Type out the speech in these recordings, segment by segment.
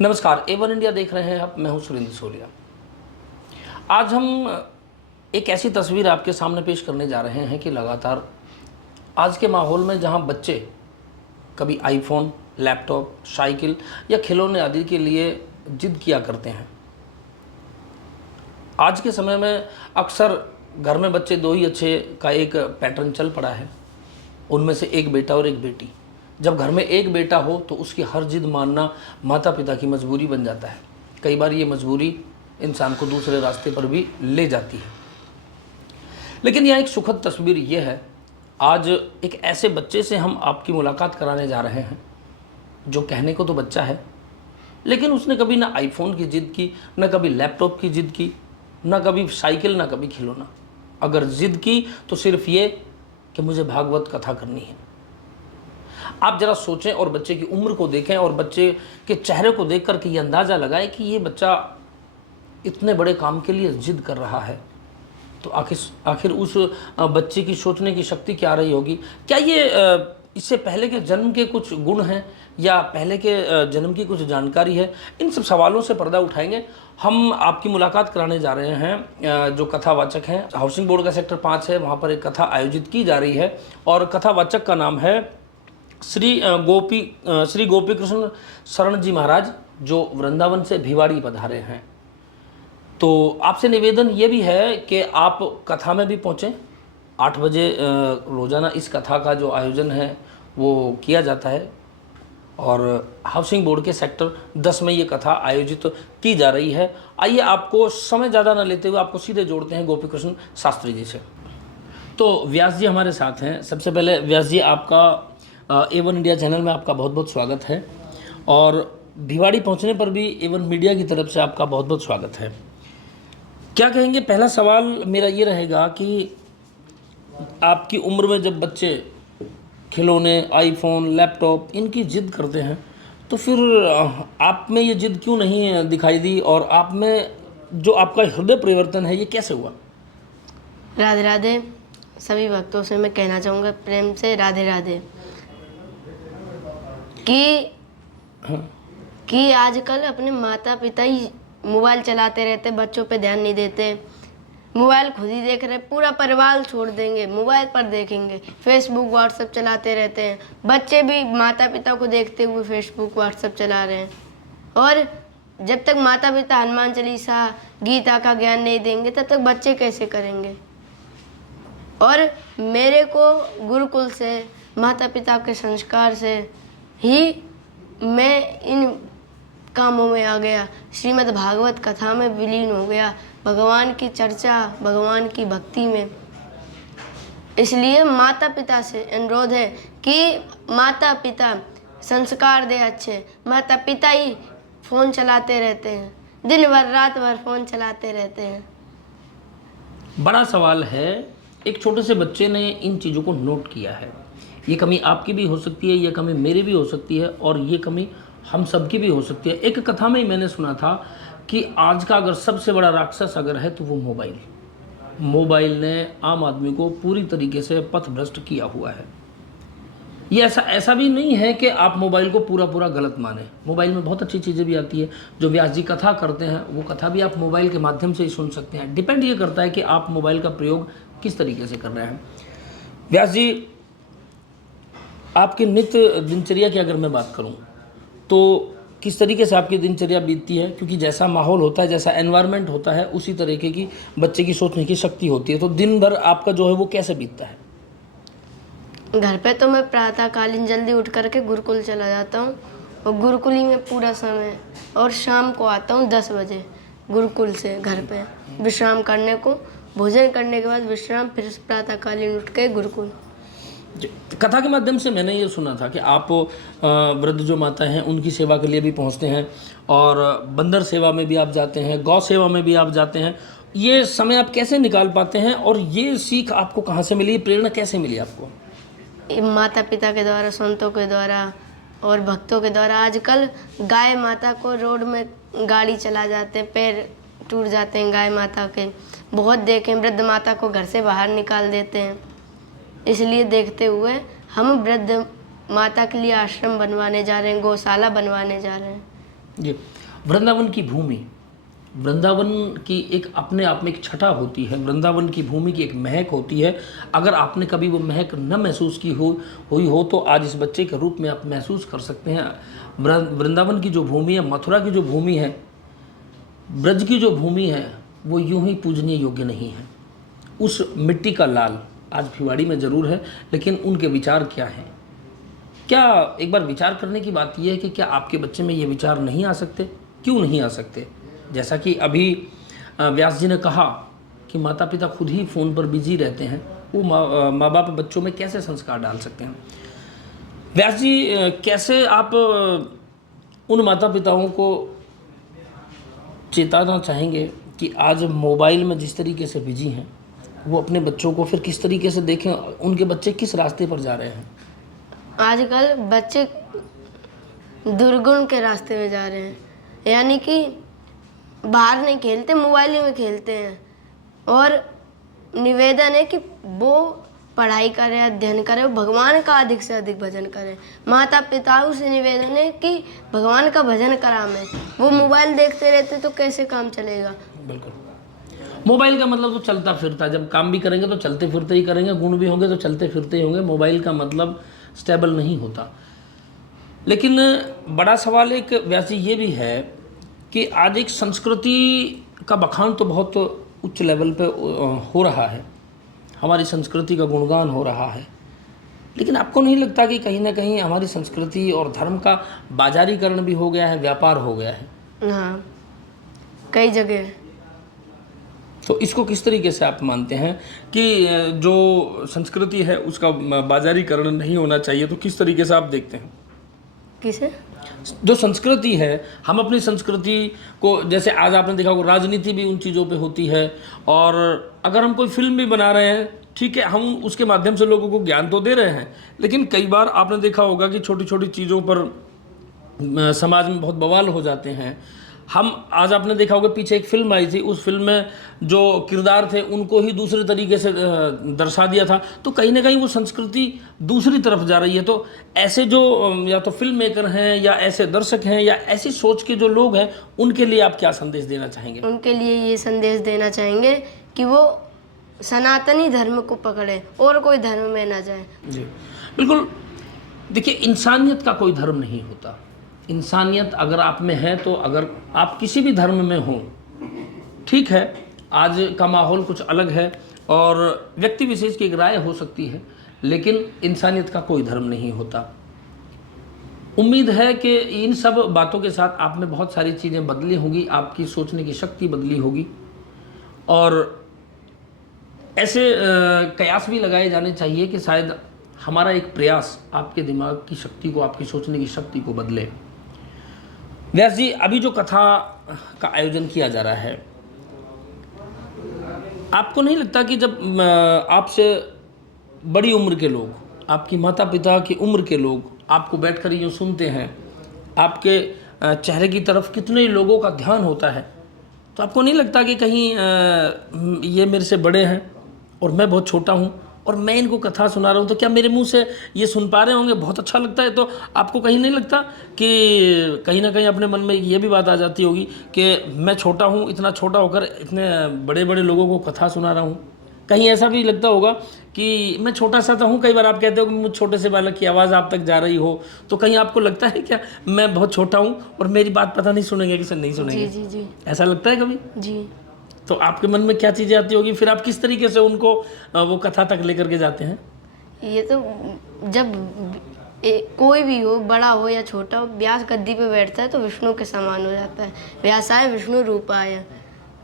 नमस्कार, A1 India देख रहे हैं आप। मैं हूं सुरेंद्र सोलिया। आज हम एक ऐसी तस्वीर आपके सामने पेश करने जा रहे हैं कि लगातार आज के माहौल में जहां बच्चे कभी आईफोन, लैपटॉप, साइकिल या खिलौने आदि के लिए जिद किया करते हैं, आज के समय में अक्सर घर में बच्चे दो ही अच्छे का एक पैटर्न चल पड़ा है। उनमें से एक बेटा और एक बेटी। जब घर में एक बेटा हो तो उसकी हर जिद मानना माता पिता की मजबूरी बन जाता है। कई बार ये मजबूरी इंसान को दूसरे रास्ते पर भी ले जाती है। लेकिन यह एक सुखद तस्वीर ये है, आज एक ऐसे बच्चे से हम आपकी मुलाकात कराने जा रहे हैं जो कहने को तो बच्चा है, लेकिन उसने कभी ना आईफोन की जिद की, ना कभी लैपटॉप की जिद की, ना कभी साइकिल, ना कभी खिलौना। अगर जिद की तो सिर्फ ये कि मुझे भागवत कथा करनी है। आप जरा सोचें और बच्चे की उम्र को देखें और बच्चे के चेहरे को देख कर के ये अंदाज़ा लगाएं कि ये बच्चा इतने बड़े काम के लिए जिद कर रहा है। तो आखिर उस बच्चे की सोचने की शक्ति क्या रही होगी? क्या ये इससे पहले के जन्म के कुछ गुण हैं या पहले के जन्म की कुछ जानकारी है? इन सब सवालों से पर्दा उठाएंगे। हम आपकी मुलाकात कराने जा रहे हैं जो कथावाचक हैं। हाउसिंग बोर्ड का सेक्टर 5 है, वहाँ पर एक कथा आयोजित की जा रही है और कथावाचक का नाम है श्री गोपी कृष्ण शरण जी महाराज, जो वृंदावन से भिवाड़ी पधारे हैं। तो आपसे निवेदन ये भी है कि आप कथा में भी पहुँचें। 8 बजे रोज़ाना इस कथा का जो आयोजन है वो किया जाता है और हाउसिंग बोर्ड के सेक्टर 10 में ये कथा आयोजित की जा रही है। आइए, आपको समय ज़्यादा न लेते हुए आपको सीधे जोड़ते हैं गोपी कृष्ण शास्त्री जी से। तो व्यास जी हमारे साथ हैं। सबसे पहले व्यास जी, आपका A1 इंडिया चैनल में आपका बहुत बहुत स्वागत है और भिवाड़ी पहुंचने पर भी A1 मीडिया की तरफ से आपका बहुत बहुत स्वागत है। क्या कहेंगे? पहला सवाल मेरा ये रहेगा कि आपकी उम्र में जब बच्चे खिलौने, आईफोन, लैपटॉप इनकी जिद करते हैं तो फिर आप में ये जिद क्यों नहीं दिखाई दी और आप में जो आपका हृदय परिवर्तन है ये कैसे हुआ? राधे राधे। सभी भक्तों से मैं कहना चाहूँगा प्रेम से राधे राधे कि आजकल अपने माता पिता ही मोबाइल चलाते रहते, बच्चों पे ध्यान नहीं देते। मोबाइल खुद ही देख रहे, पूरा परिवार छोड़ देंगे, मोबाइल पर देखेंगे, फेसबुक व्हाट्सएप चलाते रहते हैं। बच्चे भी माता पिता को देखते हुए फेसबुक व्हाट्सएप चला रहे हैं। और जब तक माता पिता हनुमान चालीसा, गीता का ज्ञान नहीं देंगे तब तक बच्चे कैसे करेंगे? और मेरे को गुरुकुल से, माता पिता के संस्कार से ही मैं इन कामों में आ गया, श्रीमद् भागवत कथा में विलीन हो गया, भगवान की चर्चा, भगवान की भक्ति में। इसलिए माता पिता से अनुरोध है कि माता पिता संस्कार दे अच्छे। माता पिता ही फ़ोन चलाते रहते हैं, दिन भर रात भर फ़ोन चलाते रहते हैं। बड़ा सवाल है। एक छोटे से बच्चे ने इन चीज़ों को नोट किया है। ये कमी आपकी भी हो सकती है, ये कमी मेरी भी हो सकती है और ये कमी हम सबकी भी हो सकती है। एक कथा में ही मैंने सुना था कि आज का अगर सबसे बड़ा राक्षस अगर है तो वो मोबाइल ने आम आदमी को पूरी तरीके से पथभ्रष्ट किया हुआ है। ये ऐसा भी नहीं है कि आप मोबाइल को पूरा गलत माने। मोबाइल में बहुत अच्छी चीज़ें भी आती है। जो व्यास जी कथा करते हैं वो कथा भी आप मोबाइल के माध्यम से ही सुन सकते हैं। डिपेंड ये करता है कि आप मोबाइल का प्रयोग किस तरीके से कर रहे हैं। व्यास जी, आपकी नित्य दिनचर्या की अगर मैं बात करूं तो किस तरीके से आपकी दिनचर्या बीतती है? क्योंकि जैसा माहौल होता है, जैसा एनवायरनमेंट होता है, उसी तरीके की बच्चे की सोचने की शक्ति होती है। तो दिन भर आपका जो है वो कैसे बीतता है? घर पे तो मैं प्रातःकालीन जल्दी उठ करके गुरुकुल चला जाता हूँ और गुरुकुल ही में पूरा समय, और शाम को आता हूँ 10 बजे गुरुकुल से घर पे विश्राम करने को। भोजन करने के बाद विश्राम, फिर प्रातःकालीन उठ के गुरुकुल। कथा के माध्यम से मैंने ये सुना था कि आप वृद्ध जो माता हैं उनकी सेवा के लिए भी पहुंचते हैं और बंदर सेवा में भी आप जाते हैं, गौ सेवा में भी आप जाते हैं। ये समय आप कैसे निकाल पाते हैं और ये सीख आपको कहाँ से मिली, प्रेरणा कैसे मिली आपको? माता पिता के द्वारा, संतों के द्वारा और भक्तों के द्वारा। आजकल गाय माता को रोड में गाड़ी चला जाते हैं, पैर टूट जाते हैं गाय माता के। बहुत देखें, वृद्ध माता को घर से बाहर निकाल देते हैं। इसलिए देखते हुए हम वृद्ध माता के लिए आश्रम बनवाने जा रहे हैं, गौशाला बनवाने जा रहे हैं। जी। वृंदावन की भूमि, वृंदावन की एक अपने आप में एक छटा होती है, वृंदावन की भूमि की एक महक होती है। अगर आपने कभी वो महक न महसूस की हुई हो तो आज इस बच्चे के रूप में आप महसूस कर सकते हैं। वृंदावन की जो भूमि है, मथुरा की जो भूमि है, ब्रज की जो भूमि है, वो यूं ही पूजनीय योग्य नहीं है। उस मिट्टी का लाल आज भिवाड़ी में ज़रूर है, लेकिन उनके विचार क्या हैं? क्या एक बार विचार करने की बात यह है कि क्या आपके बच्चे में ये विचार नहीं आ सकते? क्यों नहीं आ सकते? जैसा कि अभी व्यास जी ने कहा कि माता पिता खुद ही फ़ोन पर बिजी रहते हैं, वो माँ बाप बच्चों में कैसे संस्कार डाल सकते हैं? व्यास जी, कैसे आप उन माता पिताओं को चेताना चाहेंगे कि आज मोबाइल में जिस तरीके से बिजी हैं, वो अपने बच्चों को फिर किस तरीके से देखें? उनके बच्चे किस रास्ते पर जा रहे हैं? आजकल बच्चे दुर्गुण के रास्ते में जा रहे हैं, यानी कि बाहर नहीं खेलते, मोबाइल ही में खेलते हैं। और निवेदन है कि वो पढ़ाई करें, अध्ययन करें, भगवान का अधिक से अधिक भजन करें। माता पिताओं से निवेदन है कि भगवान का भजन करावें। वो मोबाइल देखते रहते तो कैसे काम चलेगा? बिल्कुल। मोबाइल का मतलब तो चलता फिरता, जब काम भी करेंगे तो चलते फिरते ही करेंगे, गुण भी होंगे तो चलते फिरते ही होंगे। मोबाइल का मतलब स्टेबल नहीं होता। लेकिन बड़ा सवाल एक वैसे ये भी है कि आज एक संस्कृति का बखान तो बहुत उच्च लेवल पे हो रहा है, हमारी संस्कृति का गुणगान हो रहा है, लेकिन आपको नहीं लगता कि कहीं ना कहीं हमारी संस्कृति और धर्म का बाजारीकरण भी हो गया है, व्यापार हो गया है? हाँ, कई जगह। तो इसको किस तरीके से आप मानते हैं कि जो संस्कृति है उसका बाजारीकरण नहीं होना चाहिए? तो किस तरीके से आप देखते हैं? किसे? जो संस्कृति है, हम अपनी संस्कृति को, जैसे आज आपने देखा होगा राजनीति भी उन चीज़ों पे होती है, और अगर हम कोई फिल्म भी बना रहे हैं, ठीक है, हम उसके माध्यम से लोगों को ज्ञान तो दे रहे हैं, लेकिन कई बार आपने देखा होगा कि छोटी छोटी चीज़ों पर समाज में बहुत बवाल हो जाते हैं। हम आज आपने देखा होगा पीछे एक फिल्म आई थी, उस फिल्म में जो किरदार थे उनको ही दूसरे तरीके से दर्शा दिया था, तो कहीं ना कहीं वो संस्कृति दूसरी तरफ जा रही है। तो ऐसे जो या तो फिल्म मेकर हैं या ऐसे दर्शक हैं या ऐसी सोच के जो लोग हैं, उनके लिए आप क्या संदेश देना चाहेंगे? उनके लिए ये संदेश देना चाहेंगे कि वो सनातनी धर्म को पकड़े और कोई धर्म में ना जाए। जी बिल्कुल। देखिए, इंसानियत का कोई धर्म नहीं होता। इंसानियत अगर आप में है तो अगर आप किसी भी धर्म में हो, ठीक है, आज का माहौल कुछ अलग है और व्यक्ति विशेष की एक राय हो सकती है, लेकिन इंसानियत का कोई धर्म नहीं होता। उम्मीद है कि इन सब बातों के साथ आप में बहुत सारी चीज़ें बदली होंगी, आपकी सोचने की शक्ति बदली होगी, और ऐसे कयास भी लगाए जाने चाहिए कि शायद हमारा एक प्रयास आपके दिमाग की शक्ति को, आपकी सोचने की शक्ति को बदले। व्यास जी, अभी जो कथा का आयोजन किया जा रहा है, आपको नहीं लगता कि जब आपसे बड़ी उम्र के लोग, आपकी माता पिता की उम्र के लोग आपको बैठकर यूँ सुनते हैं, आपके चेहरे की तरफ कितने लोगों का ध्यान होता है, तो आपको नहीं लगता कि कहीं ये मेरे से बड़े हैं और मैं बहुत छोटा हूँ और मैं इनको कथा सुना रहा हूँ, तो क्या मेरे मुंह से ये सुन पा रहे होंगे? बहुत अच्छा लगता है। तो आपको कहीं नहीं लगता कि कहीं ना कहीं अपने मन में ये भी बात आ जाती होगी कि मैं छोटा हूँ, इतना छोटा होकर इतने बड़े बड़े लोगों को कथा सुना रहा हूँ? कहीं ऐसा भी लगता होगा कि मैं छोटा सा तो हूँ, कई बार आप कहते हो कि मुझ छोटे से बालक की आवाज़ आप तक जा रही हो, तो कहीं आपको लगता है क्या मैं बहुत छोटा हूँ और मेरी बात पता नहीं सुनेंगे कि नहीं सुनेंगे? जी जी जी, ऐसा लगता है कभी? जी। तो आपके मन में क्या चीज़ें आती होगी? फिर आप किस तरीके से उनको वो कथा तक लेकर के जाते हैं? ये तो जब कोई भी हो, बड़ा हो या छोटा हो, व्यास गद्दी पे बैठता है तो विष्णु के समान हो जाता है। व्यासाय विष्णु रूपाय,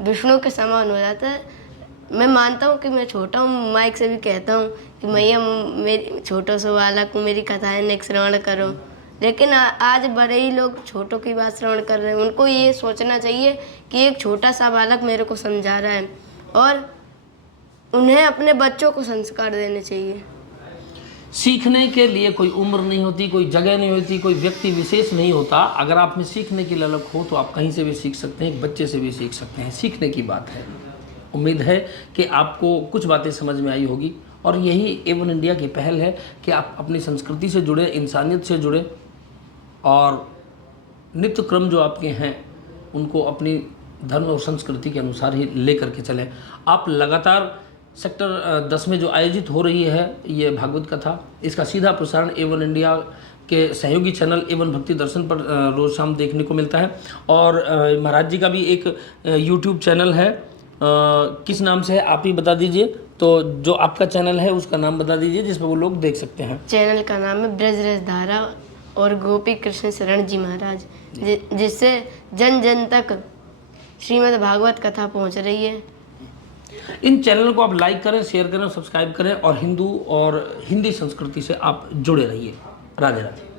विष्णु के समान हो जाता है। मैं मानता हूँ कि मैं छोटा हूँ, माइक से भी कहता हूँ कि मैया मेरी छोटो सा बालक हूँ, मेरी कथाएं ने श्रवण करो, लेकिन आज बड़े ही लोग छोटों की बात श्रवण कर रहे हैं। उनको ये सोचना चाहिए कि एक छोटा सा बालक मेरे को समझा रहा है, और उन्हें अपने बच्चों को संस्कार देने चाहिए। सीखने के लिए कोई उम्र नहीं होती, कोई जगह नहीं होती, कोई व्यक्ति विशेष नहीं होता। अगर आप में सीखने की ललक हो तो आप कहीं से भी सीख सकते हैं, एक बच्चे से भी सीख सकते हैं। सीखने की बात है। उम्मीद है कि आपको कुछ बातें समझ में आई होगी, और यही एवन इंडिया की पहल है कि आप अपनी संस्कृति से जुड़े, इंसानियत से जुड़े, और नित्य क्रम जो आपके हैं उनको अपनी धर्म और संस्कृति के अनुसार ही ले करके चलें। आप लगातार सेक्टर 10 में जो आयोजित हो रही है ये भागवत कथा, इसका सीधा प्रसारण A1 इंडिया के सहयोगी चैनल A1 भक्ति दर्शन पर रोज़ शाम देखने को मिलता है। और महाराज जी का भी एक यूट्यूब चैनल है, किस नाम से है आप ही बता दीजिए। तो जो आपका चैनल है उसका नाम बता दीजिए जिस पर वो लोग देख सकते हैं। चैनल का नाम है ब्रजरस धारा और गोपी कृष्ण शरण जी महाराज, जिससे जन जन तक श्रीमद् भागवत कथा पहुंच रही है। इन चैनल को आप लाइक करें, शेयर करें, सब्सक्राइब करें और हिंदू और हिंदी संस्कृति से आप जुड़े रहिए। राधे राधे।